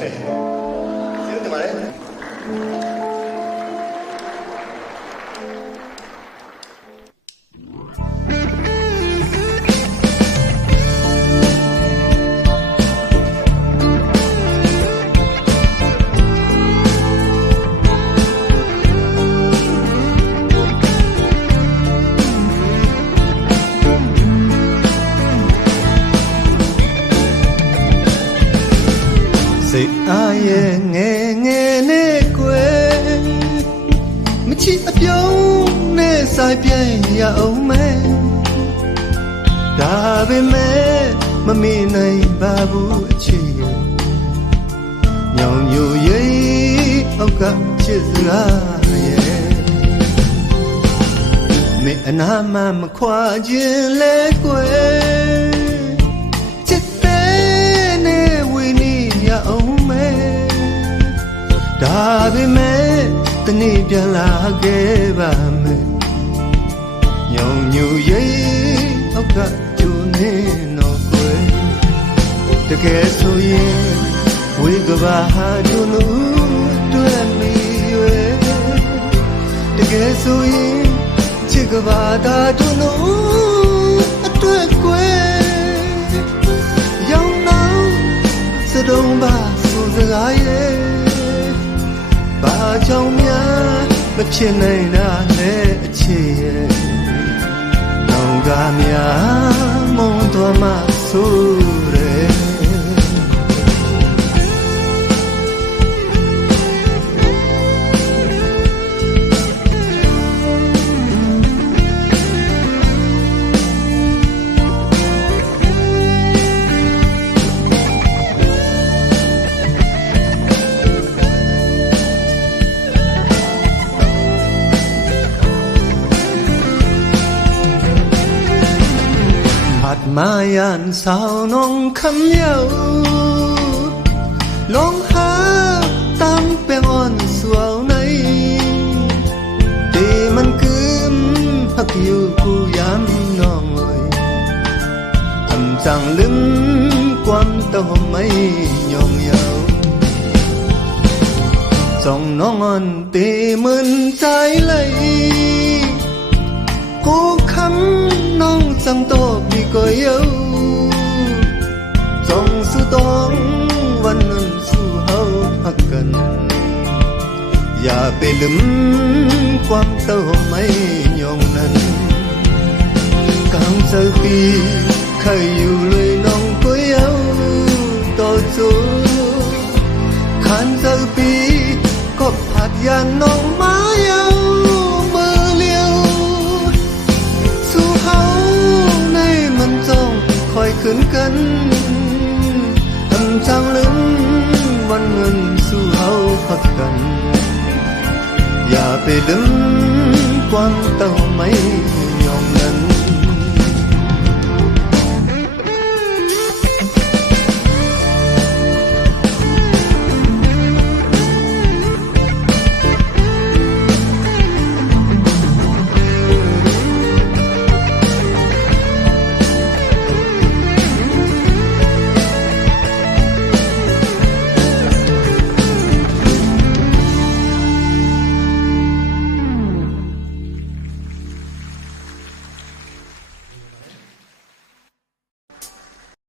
ကျေးဇူးတင်ပါတယ်စိတ်အားရဲ့ငယ်ငယ်နဲ့ကွယ်မချစ်အပြုံးနဲ့ဆိုင်ပြိုင်ရအောင်မယ်ဒါပေမဲ့မမေ့နိုင်ပါဘူးအချစ်ရဲ့ညောင်ညိုရဲ့အောက်ကချစ်စကားရဲ့မေအနာမမခွာခြင်းလဲကွယ်ဒါပေမဲ့တနေ့ပြန်လာခဲ့ပါမယ်ညောင်ညူရဲ့အောက်ကကျိုးနေတော့ကွယ်တကယ်ဆိုရင်ဝေကဘာဟာတို့လို့တွေ့မိရွယ်တကယ်ဆိုရင်ချစ်ကဘာသာတို့လို့အတွက်ကွယ်ရောင်နောင်စတုံးပါဆိုစကားရဲ့ဘာကြောင့်များမဖြစ်နိုင်တာလဲအချစ်ရဲ့နောင်ကများမုန်းသွားမှဆိုတယ်มายันสาวน้องคำเยาลองหาตามเป็นอ่อนสาวในแต่มันกึมหักอยู่กูย้ำน้องเลยทำจังลืมความเต้าไม่ยองเยาจ้องน้องอ่อนแต่มันใจเลยกูคำน้องจังโตพี่ก็เยาจงสู้ต้องวันนั้นสู้เฮาหักกันอย่าไปลืมความเต้าไม่ยองนั้นกลางเจอปีเคยอยู่เลยน้องก็เยาต่อจูขันเจอปีก็ผัดยานน้องมาเยาคอยขืนกันทำจังลืมวันเงินสู้เฮาพักกันอย่าไปลืมความเต้าไม่ยอมนั้น